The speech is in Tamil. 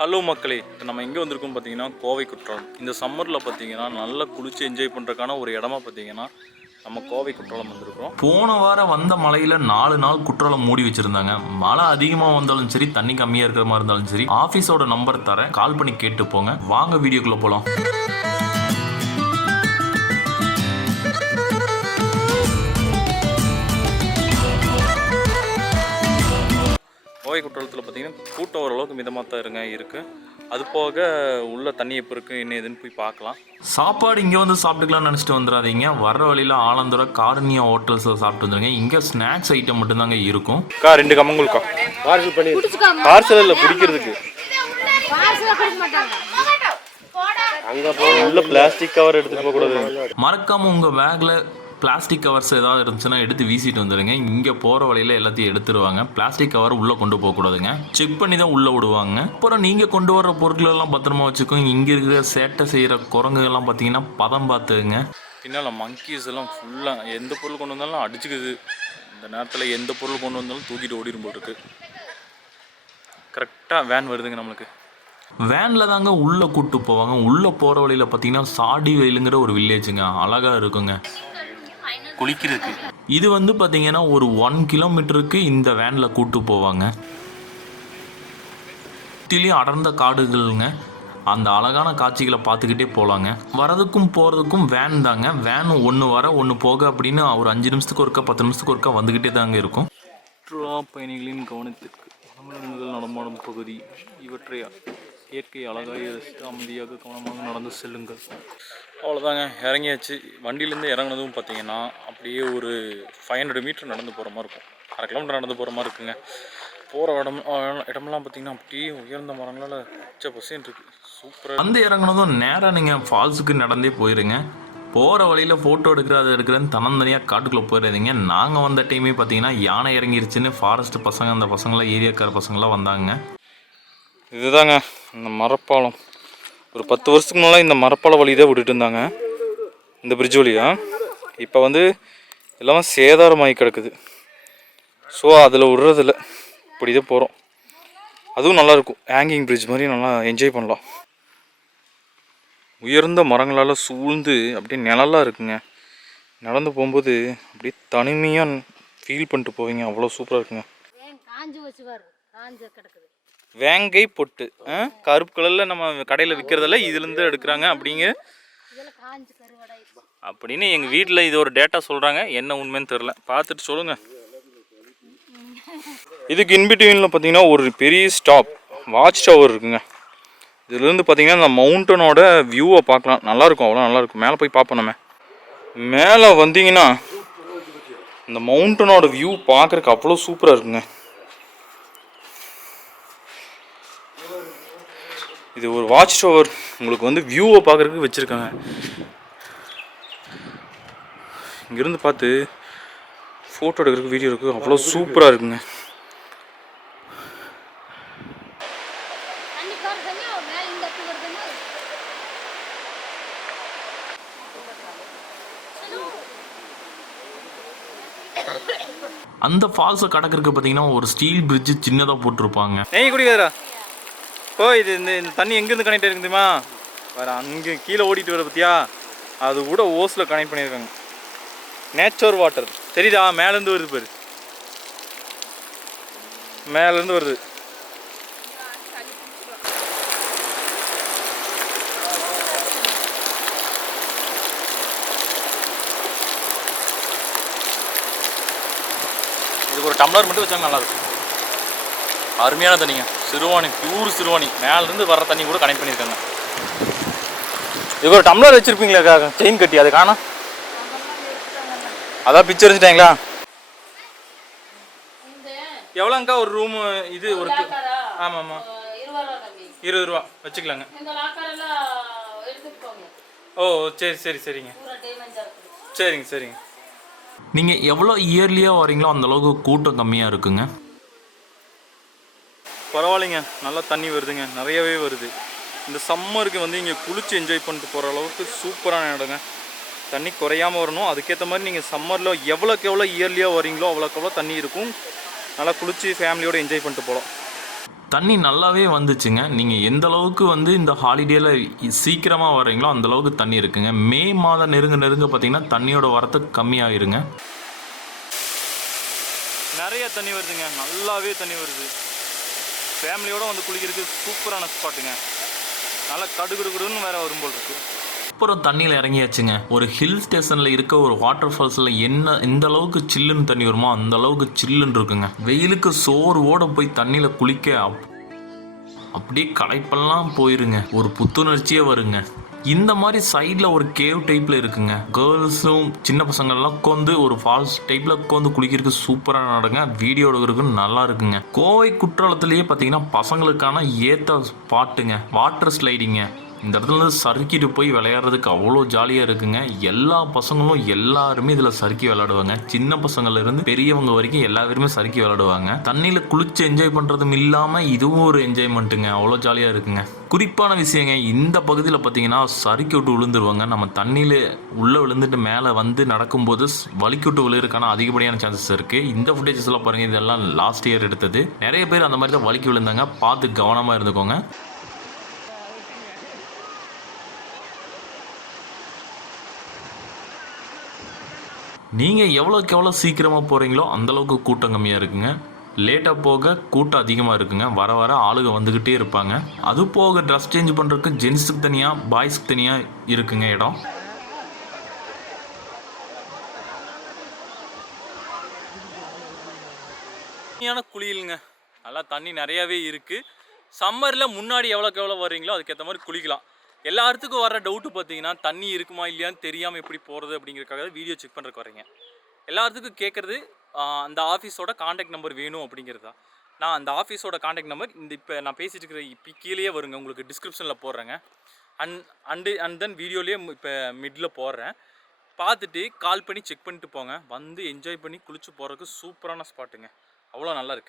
ஹலோ மக்களே, இப்போ நம்ம எங்கே வந்திருக்கோம் பார்த்தீங்கன்னா கோவை குற்றாலம். இந்த சம்மரில் பார்த்தீங்கன்னா நல்லா குளிச்சு என்ஜாய் பண்ணுறதுக்கான ஒரு இடமா பார்த்தீங்கன்னா நம்ம கோவை குற்றாலம் வந்திருக்கோம். போன வாரம் வந்த மழையில் 4 நாள் குற்றாலம் மூடி வச்சுருந்தாங்க. மழை அதிகமாக வந்தாலும் சரி, தண்ணி கம்மியாக இருக்கிற மாதிரி இருந்தாலும் சரி, ஆஃபீஸோட நம்பர் தரேன், கால் பண்ணி கேட்டு போங்க. வாங்க வீடியோக்குள்ளே போகலாம். கோவை குற்றாலத்தில் பார்த்தீங்கன்னா கூட்டம் ஓரளவுக்கு மிதமாக தான் இருக்குது. அது போக உள்ள தண்ணி எப்போ இருக்குது என்ன ஏதுன்னு போய் பார்க்கலாம். சாப்பாடு இங்கே வந்து சாப்பிட்டுக்கலாம்னு நினச்சிட்டு வந்துடாதீங்க. வர்ற வழியில் ஆலந்துறை காரணியா ஹோட்டல்ஸில் சாப்பிட்டு வந்துருங்க. இங்கே ஸ்நாக்ஸ் ஐட்டம் மட்டும்தாங்க இருக்கும். 2 கம்மங்கூழ்க்கா பார்சல் பண்ணி பார்சல் இல்லை பிடிக்கிறதுக்கு. உள்ள பிளாஸ்டிக் கவர் எடுத்துட்டு போகக்கூடாது. மறக்காமல் உங்கள் பேக்கில் பிளாஸ்டிக் கவர்ஸ் ஏதாவது இருந்துச்சுன்னா எடுத்து வீசிட்டு வந்துடுங்க. இங்கே போகிற வழியில் எல்லாத்தையும் எடுத்துருவாங்க. பிளாஸ்டிக் கவர் உள்ளே கொண்டு போகக்கூடாதுங்க. செக் பண்ணி தான் உள்ளே விடுவாங்க. அப்புறம் நீங்கள் கொண்டு வர்ற பொருட்களெல்லாம் பத்திரமா வச்சுக்கோங்க. இங்கே இருக்கிற சேட்டை செய்கிற குரங்குகள்லாம் பார்த்தீங்கன்னா பதம் பார்த்துங்க. பின்னால் மங்கீஸ் எல்லாம் ஃபுல்லாக எந்த பொருள் கொண்டு வந்தாலும் அடிச்சுக்குது. இந்த நேரத்தில் எந்த பொருள் கொண்டு வந்தாலும் தூக்கிட்டு ஓடிடும் போல் இருக்கு. கரெக்டாக வேன் வருதுங்க நம்மளுக்கு. வேனில் தாங்க உள்ளே கூப்பிட்டு போவாங்க. உள்ளே போகிற வழியில் பார்த்தீங்கன்னா சாடி வயலுங்கிற ஒரு வில்லேஜுங்க. அழகாக இருக்குங்க குளிக்கிறதுக்கு. இது வந்து பார்த்தீங்கன்னா ஒரு 1 கிலோமீட்டருக்கு இந்த வேனில் கூப்பிட்டு போவாங்க. சுற்றிலையும் அடர்ந்த காடுகள்ங்க. அந்த அழகான காட்சிகளை பார்த்துக்கிட்டே போகலாங்க. வரதுக்கும் போகிறதுக்கும் வேன் தாங்க. வேன் ஒன்று வர ஒன்று போக அப்படின்னு ஒரு 5 நிமிஷத்துக்கு ஒருக்கா 10 நிமிஷத்துக்கு ஒருக்கா வந்துக்கிட்டே தாங்க இருக்கும். சுற்றுலா பயணிகளின் கவனத்திற்கு முதல் நடமாடும் பகுதி இவற்றை இயற்கை அழகாக ரசித்து அமைதியாக கவனமாக நடந்து செல்லுங்கள். அவ்வளோதாங்க, இறங்கியாச்சு. வண்டியிலேருந்து இறங்கினதும் பார்த்தீங்கன்னா அப்படியே ஒரு 500 மீட்டர் நடந்து போகிற மாதிரி இருக்கும். 1/2 கிலோமீட்டர் நடந்து போகிற மாதிரி இருக்குங்க. போகிற இடமெல்லாம் பார்த்தீங்கன்னா அப்படியே உயர்ந்த மரங்களால் பச்சை பசேன்னு இருக்குது. சூப்பராக வந்து இறங்கினதும் நேராக நீங்கள் ஃபால்ஸுக்கு நடந்தே போயிருங்க. போகிற வழியில் ஃபோட்டோ எடுக்கிறதுன்னு தனியாக காட்டுக்குள்ளே போயிடாதீங்க. நாங்கள் வந்த டைமே பார்த்தீங்கன்னா யானை இறங்கிருச்சுன்னு ஃபாரஸ்ட் பசங்க அந்த பசங்களாம் ஏரியாக்கார பசங்களாம் வந்தாங்க. இதுதாங்க இந்த மரப்பாலம். ஒரு 10 வருஷத்துக்கு முன்னாடி இந்த மரப்பால வழி தான் விட்டுட்டு இருந்தாங்க, இந்த பிரிட்ஜ் வழியா. இப்போ வந்து எல்லாமே சேதாரமாகி கிடக்குது. ஸோ அதில் விடுறதில்ல, இப்படி தான் போகிறோம். அதுவும் நல்லாயிருக்கும். ஹேங்கிங் பிரிட்ஜ் மாதிரி நல்லா என்ஜாய் பண்ணலாம். உயர்ந்த மரங்களால் சூழ்ந்து அப்படியே நிழலாக இருக்குங்க. நடந்து போகும்போது அப்படியே தனிமையாக ஃபீல் பண்ணிட்டு போவீங்க. அவ்வளோ சூப்பராக இருக்குங்க. வேங்கை பொட்டு கருப்பு கலரில் நம்ம கடையில் விற்கிறதில்ல, இதுலேருந்து எடுக்கிறாங்க அப்படின்னு எங்கள் வீட்டில் இது ஒரு டேட்டா சொல்கிறாங்க. என்ன உண்மைன்னு தெரில, பார்த்துட்டு சொல்லுங்கள். இதுக்கு இன்பிட்வீனில் பார்த்தீங்கன்னா ஒரு பெரிய ஸ்டாப் வாட்ச் டவர் இருக்குங்க. இதுலேருந்து பார்த்தீங்கன்னா இந்த மவுண்டனோட வியூவை பார்க்கலாம். நல்லாயிருக்கும், அவ்வளோ நல்லாயிருக்கும். மேலே போய் பார்ப்போம். நம்ம மேலே வந்தீங்கன்னா இந்த மவுண்டனோட வியூ பார்க்குறக்கு அவ்வளோ சூப்பராக இருக்குங்க. இது ஒரு வாட்ச் டவர். உங்களுக்கு வந்து வியூவை பார்க்குறதுக்கு வச்சுருக்காங்க. இங்கேருந்து பார்த்து ஃபோட்டோ எடுக்கிறதுக்கு வீடியோ இருக்குது. அவ்வளோ சூப்பராக இருக்குங்க. அந்த ஃபால்ஸை கடக்கிறதுக்கு பார்த்தீங்கன்னா ஒரு ஸ்டீல் பிரிட்ஜு சின்னதாக போட்டிருப்பாங்க. நெய் குடிக்காதா ஓ. இது இந்த தண்ணி எங்கேருந்து கனெக்ட் ஆகிருக்கு தெரியுமா? வேறு அங்கே கீழே ஓடிட்டு வர பற்றியா, அது கூட ஓஸில் கனெக்ட் பண்ணியிருக்காங்க. நேச்சுரல் வாட்டர் தெரியுதா? மேலேருந்து வருது பாரு, மேலேருந்து வருது. இதுக்கு ஒரு டம்ளர் மட்டும் வச்சாங்க, நல்லாயிருக்கும். அருமையான தண்ணிங்க. சிறுவாணி, பியூர் சிறுவாணி. மேலேருந்து வர்ற தண்ணி கூட கனெக்ட் பண்ணியிருக்காங்க. இதுக்கு ஒரு டம்ளர் வச்சுருப்பீங்களா செயின் கட்டி, அதை காணோம். அதான் பிக்சர் வச்சுட்டாங்களா? எவ்வளோங்கக்கா ஒரு ரூமு இது? ஒரு ஆமாம் ஆமாம் 20 ரூபா வச்சுக்கலாங்க. ஓ சரி சரி சரிங்க, சரிங்க சரிங்க. நீங்கள் எவ்வளோ இயர்லியாக வரீங்களோ அந்தளவுக்கு கூட்டம் கம்மியாக இருக்குங்க. பரவாயில்லைங்க, நல்லா தண்ணி வருதுங்க, நிறையவே வருது. இந்த சம்மருக்கு வந்து இங்கே குளிச்சு என்ஜாய் பண்ணிட்டு போகிற அளவுக்கு சூப்பரான இடங்க. தண்ணி குறையாமல் வரணும். அதுக்கேற்ற மாதிரி நீங்கள் சம்மரில் எவ்வளோக்கு எவ்வளோ இயர்லியாக வரீங்களோ அவ்வளோக்கு எவ்வளோ தண்ணி இருக்கும். நல்லா குளிச்சு ஃபேமிலியோடு என்ஜாய் பண்ணிட்டு போகலாம். தண்ணி நல்லாவே வந்துச்சுங்க. நீங்கள் எந்த அளவுக்கு வந்து இந்த ஹாலிடேயில் சீக்கிரமாக வர்றீங்களோ அந்த அளவுக்கு தண்ணி இருக்குங்க. மே மாதம் நெருங்க பார்த்தீங்கன்னா தண்ணியோட வரத்து கம்மியாயிருங்க. நிறைய தண்ணி வருதுங்க, நல்லாவே தண்ணி வருது. ஃபேமிலியோடு வந்து குளிக்கிறதுக்கு சூப்பரான ஸ்பாட்டுங்க. நல்லா கடுகுடுன்னு வேறு வரும்போல் இருக்குது. அப்புறம் தண்ணியில் இறங்கியாச்சுங்க. ஒரு ஹில் ஸ்டேஷனில் இருக்க ஒரு வாட்டர் ஃபால்ஸில் எந்த அளவுக்கு சில்லுன்னு தண்ணி வருமோ அந்த அளவுக்கு சில்லுன்னு இருக்குங்க. வெயிலுக்கு சோர்வோடு போய் தண்ணியில் குளிக்க அப்படியே களைப்பெல்லாம் போயிருங்க. ஒரு புத்துணர்ச்சியே வருங்க. இந்த மாதிரி சைடில் ஒரு கேவ் டைப்பில் இருக்குங்க. கேர்ள்ஸும் சின்ன பசங்கள்லாம் உட்காந்து ஒரு ஃபால்ஸ் டைப்பில் உட்காந்து குளிக்கிறதுக்கு சூப்பராக நடங்க. வீடியோ எடுக்கிறதுக்கு நல்லா இருக்குங்க. கோவை குற்றாலத்திலேயே பார்த்தீங்கன்னா பசங்களுக்கான ஏற்ற ஸ்பாட்டுங்க வாட்டர் ஸ்லைடிங்க. இந்த இடத்துல சறுக்கிட்டு போய் விளையாடுறதுக்கு அவ்வளோ ஜாலியாக இருக்குங்க. எல்லா பசங்களும் எல்லாருமே இதில் சறுக்கி விளையாடுவாங்க. சின்ன பசங்கள்லேருந்து பெரியவங்க வரைக்கும் எல்லாருமே சறுக்கி விளையாடுவாங்க. தண்ணியில் குளிச்சு என்ஜாய் பண்ணுறதும் இல்லாமல் இதுவும் ஒரு என்ஜாய்மெண்ட்டுங்க. அவ்வளோ ஜாலியாக இருக்குங்க. குறிப்பான விஷயங்க, இந்த பகுதியில் பார்த்தீங்கன்னா சறுக்கி விட்டு விழுந்துருவாங்க. நம்ம தண்ணியில் உள்ளே விழுந்துட்டு மேலே வந்து நடக்கும்போது வலிக்கி விட்டு விழுறதுக்கான அதிகப்படியான சான்சஸ் இருக்குது. இந்த ஃபுட்டேஜஸ் எல்லாம் பாருங்கள், இதெல்லாம் லாஸ்ட் இயர் எடுத்தது. நிறைய பேர் அந்த மாதிரி தான் வலிக்கி விழுந்தாங்க. பார்த்து கவனமாக இருந்துக்கோங்க. நீங்கள் எவ்வளோக்கு எவ்வளோ சீக்கிரமாக போகிறீங்களோ அந்தளவுக்கு கூட்டம் கம்மியாக இருக்குங்க. லேட்டாக போக கூட்டம் அதிகமாக இருக்குங்க. வர வர ஆளுங்க வந்துக்கிட்டே இருப்பாங்க. அது போக ட்ரெஸ் சேஞ்ச் பண்ணுறதுக்கு ஜென்ஸுக்கு தனியாக பாய்ஸ்க்கு தனியாக இருக்குங்க இடம். குளியலுங்க, நல்லா தண்ணி நிறையாவே இருக்குது. சம்மரில் முன்னாடி எவ்வளோக்கு எவ்வளோ வர்றீங்களோ அதுக்கேற்ற மாதிரி குளிக்கலாம். எல்லாத்துக்கும் வர டவுட்டு பார்த்தீங்கன்னா தண்ணி இருக்குமா இல்லையான்னு தெரியாமல் எப்படி போகிறது அப்படிங்கிறதுக்காக வீடியோ செக் பண்ணுறக்கு வரீங்க. எல்லாத்துக்கும் கேட்குறது அந்த ஆஃபீஸோட காண்டாக்ட் நம்பர் வேணும் அப்படிங்கிறதா. நான் அந்த ஆஃபீஸோட காண்டாக்ட் நம்பர் இப்போ நான் பேசிகிட்டு இருக்கிற இப்போ கீழேயே வருங்க, உங்களுக்கு டிஸ்கிரிப்ஷனில் போடுறேங்க. அண்ட் தென் வீடியோலேயே இப்போ மிடில் போடுறேன். பார்த்துட்டு கால் பண்ணி செக் பண்ணிட்டு போங்க. வந்து என்ஜாய் பண்ணி குளிச்சு போகிறதுக்கு சூப்பரான ஸ்பாட்டுங்க. அவ்வளோ நல்லா இருக்குது.